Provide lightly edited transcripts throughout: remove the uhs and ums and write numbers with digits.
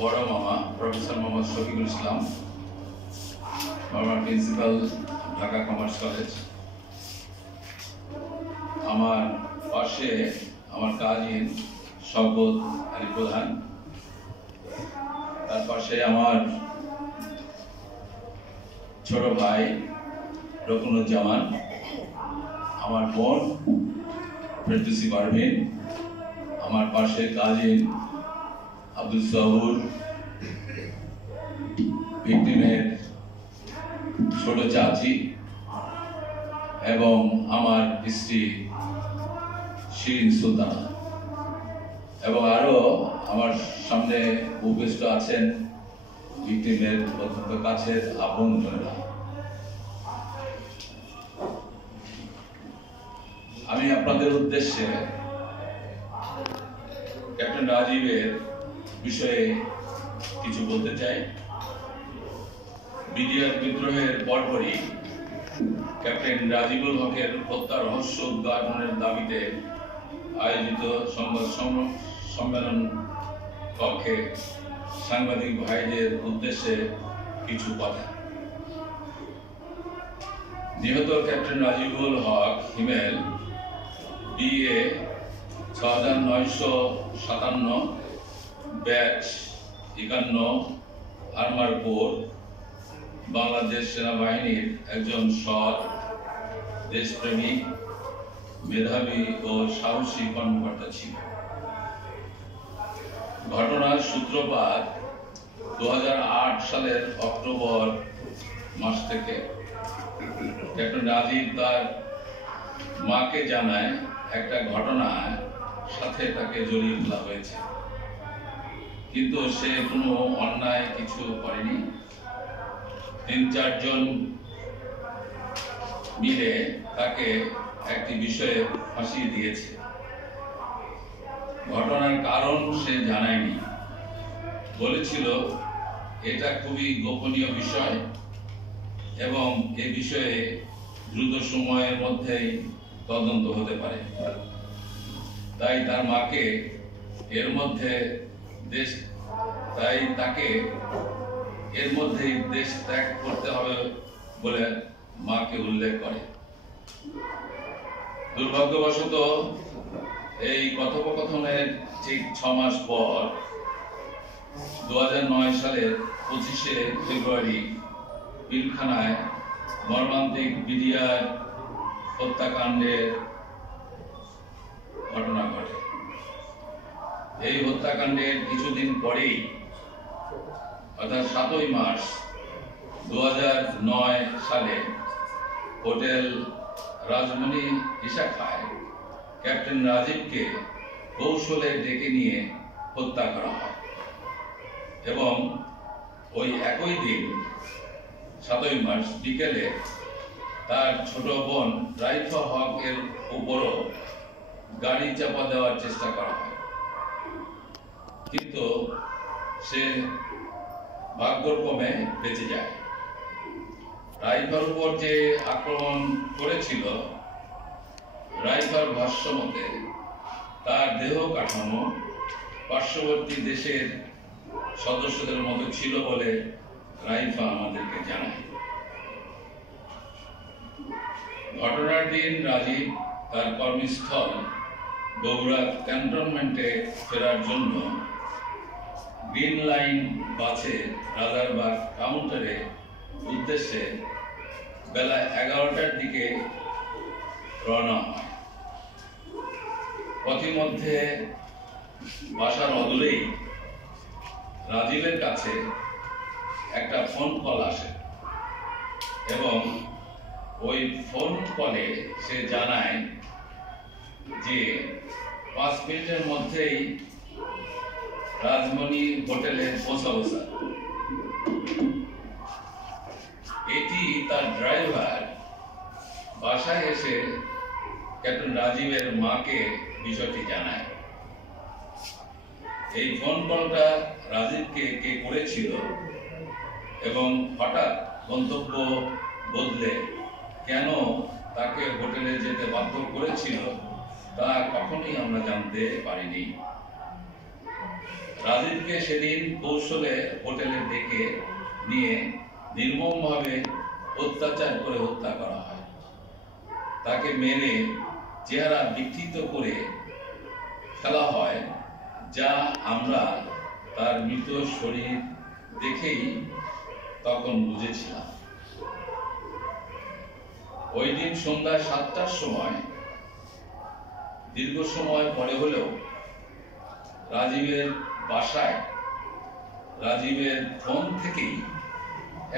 বড় মামা প্রফেসর মোহাম্মদ শফিকুল ইসলাম, আমার প্রিন্সিপাল ঢাকা কমার্স কলেজ। আমার পাশে আমার কাজিন শওকত আলী প্রধান, তার পাশে আমার ছোট ভাই রকুনুজ্জামান, আমার বোন ফেরদৌসী পারভিন, আমার পাশে কাজিন আব্দুল সাহুর, ভিকটিমের ছোট চাচি, এবং আমার স্ত্রী শিরিন সুলতানা, এবং আরো আমার সামনে উপস্থিত আছেন ভিকটিমের অত্যন্ত কাছের আপনজনেরা। আমি আপনাদের উদ্দেশ্যে ক্যাপ্টেন রাজীবের বিষয়ে কিছু বলতে চাই। বিডিআর বিদ্রোহের পরপরই ক্যাপ্টেন রাজিবুল হকের হত্যা রহস্য উদ্ঘাটনের দাবিতে আয়োজিত সংবাদ সম্মেলন কক্ষে সাংবাদিক ভাইদের উদ্দেশ্যে কিছু কথা। নিহত ক্যাপ্টেন রাজিবুল হক হিমেল BA 6957 batch 51 armour core, Bangladesh সেনাবাহিনীর একজন সৎ, দেশপ্রেমী, মেধাবী ও সাহসী কর্মকর্তা ছিল। ঘটনার সূত্রপাত 2008 সালের অক্টোবর মাস থেকে। ক্যাপ্টেন রাজীব তার মাকে জানায় একটা ঘটনার সাথে তাকে জড়িয়ে ফেলা হয়েছে, কিন্তু সে কোনো অন্যায় কিছু করেনি। 3-4 জন মিলে তাকে একটি বিষয়ে ফাঁসিয়ে দিয়েছে। ঘটনার কারণ সে জানায়নি, বলেছিল এটা খুবই গোপনীয় বিষয় এবং এ বিষয়ে দ্রুত সময়ের মধ্যেই তদন্ত হতে পারে। তাই তার মাকে তাকে এর মধ্যেই দেশ ত্যাগ করতে হবে বলে মাকে উল্লেখ করে। দুর্ভাগ্যবশত এই কথোপকথনের ঠিক 6 মাস পর 2009 সালের 25শে ফেব্রুয়ারি পিলখানায় মর্মান্তিক বিডিআর হত্যাকাণ্ডের ঘটনা ঘটে। এই হত্যাকাণ্ডের কিছুদিন পরেই, অর্থাৎ 7ই মার্চ 2009 সালে হোটেল রাজমণি ইশাখায় ক্যাপ্টেন রাজীবকে কৌশলে ডেকে নিয়ে হত্যা করা হয় এবং ওই একই দিন 7ই মার্চ বিকেলে তার ছোট বোন রাইফা হকের উপরও গাড়ি চাপা দেওয়ার চেষ্টা করা হয়, কিন্তু সে ভাগ্যক্রমে বেঁচে যায়। রাইফার উপর যে আক্রমণ করেছিল, রাইফার ভাষ্য মতে তার দেহ কাঠামো পার্শ্ববর্তী দেশের সদস্যদের মতো ছিল বলে রাইফা আমাদেরকে জানায়। ঘটনার দিন রাজীব তার কর্মস্থল বগুড়া ক্যান্টনমেন্টে ফেরার জন্য গ্রিন লাইন বাসে রাজারবাগ কাউন্টারে উদ্দেশ্যে বেলা 11টার দিকে রওনা হয়। পথিমধ্যে বাসার অদূরেই রাজীবের কাছে একটা ফোন কল আসে এবং ওই ফোন কলে সে জানায় যে 5 মিনিটের মধ্যেই রাজমণি হোটেলে পৌঁছাবো স্যার। এটি তার ড্রাইভার বাসায় এসে ক্যাপ্টেন রাজীবের মাকে বিষয়টি জানায়। এই ফোন কলটা রাজীবকে কে করেছিল এবং হঠাৎ গন্তব্য বদলে কেন তাকে হোটেলে যেতে বাধ্য করেছিল তা কখনোই আমরা জানতে পারিনি। রাজীবকে সেদিন কৌশলে হোটেলে ডেকে নিয়ে নির্মমভাবে অত্যাচার করে হত্যা করা হয়। তাকে মেরে চেহারা বিকৃত করে ফেলা হয়, যা আমরা তার মৃত শরীর দেখেই তখন বুঝেছিলাম। ওই দিন সন্ধ্যা 7টার সময়, দীর্ঘ সময় পরে হলেও রাজীবের বাসায় রাজীবের ফোন থেকেই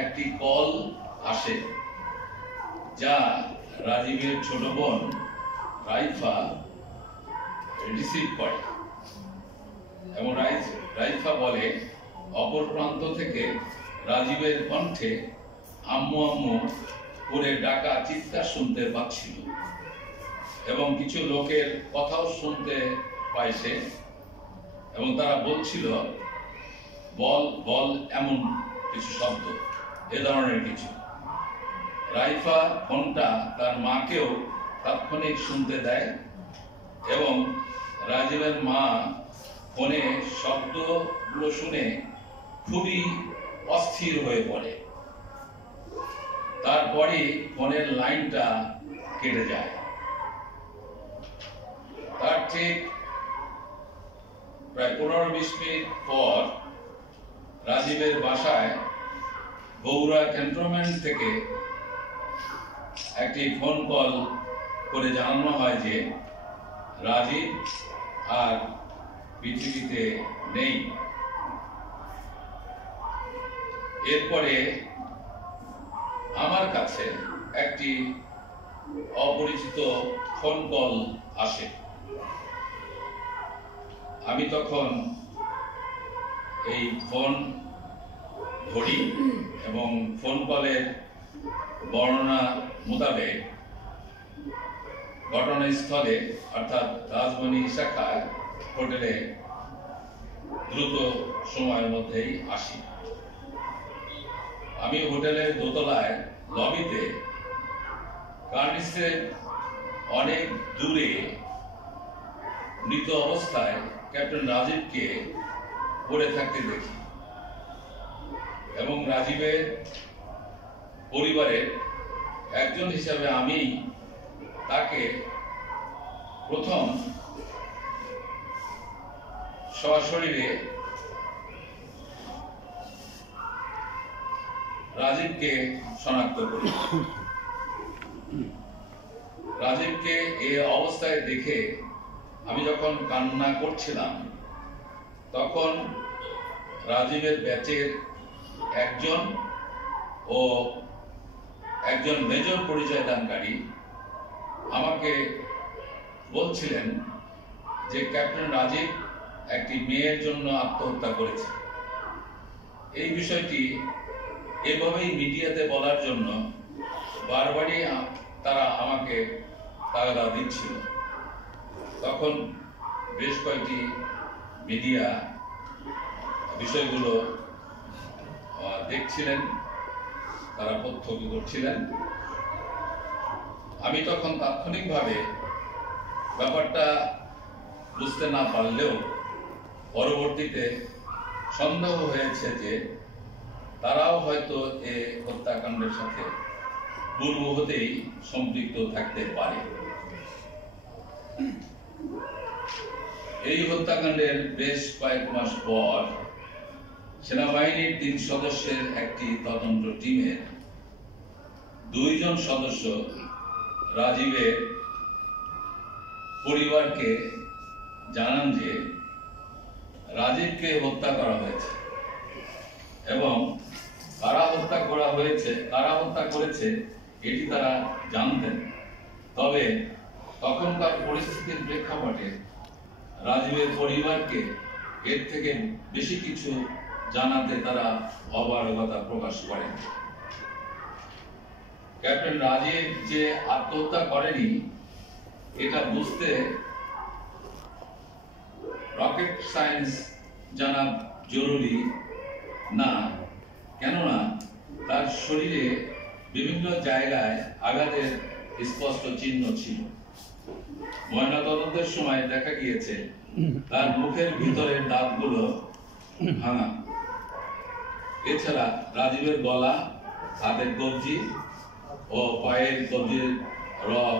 একটি কল আসে, যা রাজীবের ছোট বোন রাইফা রিসিভ করে এবং রাইফা বলে অপর প্রান্ত থেকে রাজীবের কণ্ঠে আম্মু আম্মু করে ডাকা চিৎকার শুনতে পাচ্ছিল এবং কিছু লোকের কথাও শুনতে পাইছে এবং তারা বলছিল বল বল, এমন কিছু শব্দ, এ ধরনের কিছু। রাইফা ফোনটা তার মাকেও তাৎক্ষণিক শুনতে দেয় এবং রাজীবের মা ফোনে শব্দগুলো শুনে খুবই অস্থির হয়ে পড়ে। তারপরে ফোনের লাইনটা কেটে যায়। তার ঠিক প্রায় 15-20 মিনিট পর রাজীবের বাসায় বগুড়া ক্যান্টনমেন্ট থেকে একটি ফোন কল করে জানানো হয় যে রাজীব আর পৃথিবীতে নেই। এরপরে আমার কাছে একটি অপরিচিত ফোন কল আসে। আমি তখন এই ফোন ধরি এবং ফোন কলের বর্ণনা মোতাবেক ঘটনাস্থলে অর্থাৎ রাজমণি শাখা হোটেলে দ্রুত সময়ের মধ্যেই আসি। আমি হোটেলের দোতলায় লবিতে কার্নিসের অনেক দূরে মৃত অবস্থায় ক্যাপ্টেন রাজীবকে পড়ে থাকতে দেখি এবং রাজীবের পরিবারের একজন হিসাবে আমি তাকে প্রথম সশরীরে রাজীবকে শনাক্ত করি। রাজীবকে এই অবস্থায় দেখে আমি যখন কান্না করছিলাম, তখন রাজীবের ব্যাচের একজন ও একজন মেজর পরিচয় দানকারী আমাকে বলছিলেন যে ক্যাপ্টেন রাজীব একটি মেয়ের জন্য আত্মহত্যা করেছে। এই বিষয়টি এভাবেই মিডিয়াতে বলার জন্য বারবারই তারা আমাকে তাগাদা দিচ্ছিল। তখন বেশ কয়েকটি মিডিয়া বিষয়গুলো দেখছিলেন, তারা প্রত্যক্ষ করছিলেন। আমি তখন তাৎক্ষণিকভাবে ব্যাপারটা বুঝতে না পারলেও পরবর্তীতে সন্দেহ হয়েছে যে তারাও হয়তো এই হত্যাকাণ্ডের সাথে পূর্ব হতেই সম্পৃক্ত থাকতে পারে। এই হত্যাকাণ্ডের বেশ কয়েক মাস পর সেনাবাহিনীর 3 সদস্যের একটি তদন্ত টিমের 2 জন সদস্য রাজীবের পরিবারকে জানান যে রাজীবকে হত্যা করা হয়েছে এবং কারা হত্যা করেছে এটি তারা জানতেন। তবে তখনকার পরিস্থিতির প্রেক্ষাপটে রাজীবের পরিবারকে এর থেকে বেশি কিছু জানাতে তারা অপারগতা প্রকাশ করেন। ক্যাপ্টেন রাজীব যে আত্মহত্যা করেনি এটা বুঝতে রকেট সায়েন্স জানা জরুরি না, কেননা তার শরীরে বিভিন্ন জায়গায় আঘাতের স্পষ্ট চিহ্ন ছিল। ময়নাতদন্তের সময় দেখা গিয়েছে তার মুখের ভিতরের দাঁতগুলো ভাঙা। এছাড়া রাজীবের গলা, হাতের কবজি ও পায়ের কবজির রগ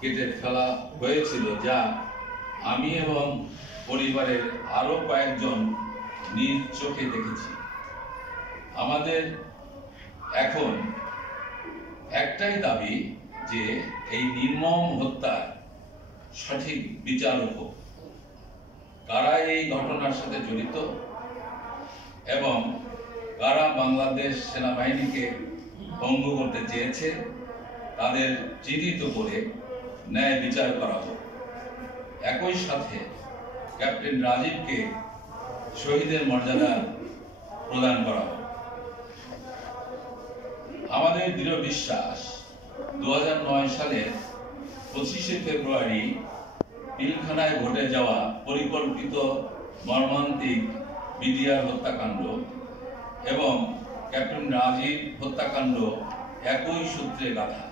কেটে ফেলা হয়েছিল, যা আমি এবং পরিবারের আরো কয়েকজন নিজ চোখে দেখেছি। আমাদের এখন একটাই দাবি যে এই নির্মম হত্যার সঠিক বিচার হোক। কারা এই ঘটনার সাথে জড়িত এবং কারা বাংলাদেশ সেনাবাহিনীকে ভঙ্গ করতে চেয়েছে তাদের চিহ্নিত করে ন্যায় বিচার করা হোক। একই সাথে ক্যাপ্টেন রাজীবকে শহীদের মর্যাদা প্রদান করা হোক। আমাদের দৃঢ় বিশ্বাস 2009 সালের 25শে ফেব্রুয়ারি পিলখানায় ঘটে যাওয়া পরিকল্পিত মর্মান্তিক বিডিআর হত্যাকাণ্ড এবং ক্যাপ্টেন রাজীব হত্যাকাণ্ড একই সূত্রে গাঁথা।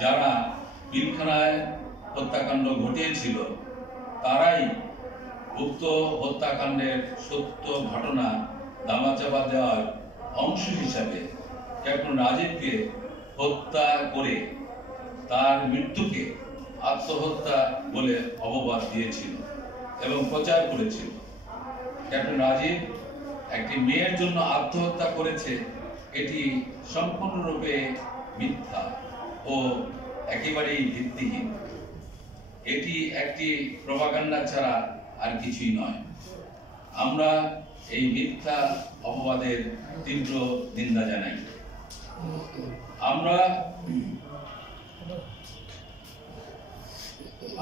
যারা পিলখানায় হত্যাকাণ্ড ঘটিয়েছিল তারাই উক্ত হত্যাকাণ্ডের সত্য ঘটনা ধামাচাপা দেওয়ার অংশ হিসাবে ক্যাপ্টেন রাজীবকে হত্যা করে তার মৃত্যুকে আত্মহত্যা বলে অপবাদ দিয়েছিল এবং প্রচার করেছিল। ক্যাপ্টেন রাজীব একটি মেয়ের জন্য আত্মহত্যা করেছে, এটি সম্পূর্ণরূপে মিথ্যা ও একেবারেই ভিত্তিহীন। এটি একটি প্রপাগান্ডা ছাড়া আর কিছুই নয়। আমরা এই মিথ্যা অপবাদের তীব্র নিন্দা জানাই।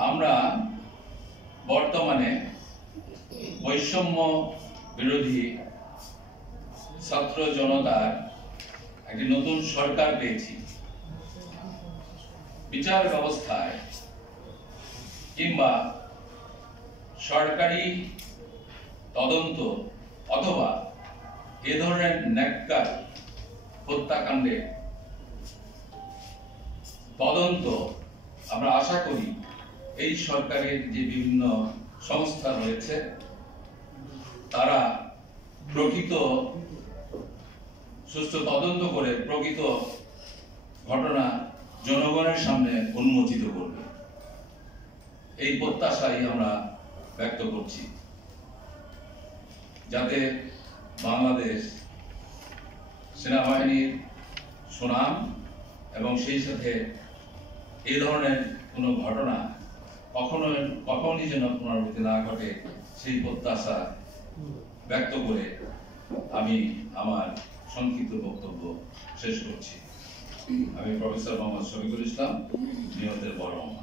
আমরা বর্তমানে বৈষম্য বিরোধী ছাত্র জনতার একটি নতুন সরকার পেয়েছি। বিচার ব্যবস্থায় কিংবা সরকারি তদন্ত অথবা এ ধরনের ন্যাক্কার হত্যাকাণ্ডের তদন্ত আমরা আশা করি এই সরকারের যে বিভিন্ন সংস্থা রয়েছে তারা প্রকৃত সুষ্ঠু তদন্ত করে প্রকৃত ঘটনা জনগণের সামনে উন্মোচিত করবে, এই প্রত্যাশাই আমরা ব্যক্ত করছি, যাতে বাংলাদেশ সেনাবাহিনীর সুনাম এবং সেই সাথে এই ধরনের কোনো ঘটনা কখনই যেন পুনরাবৃত্তি না ঘটে সেই প্রত্যাশা ব্যক্ত করে আমি আমার সংক্ষিপ্ত বক্তব্য শেষ করছি। আমি প্রফেসর মোহাম্মদ শফিকুল ইসলাম, নিহতের বড় মামা।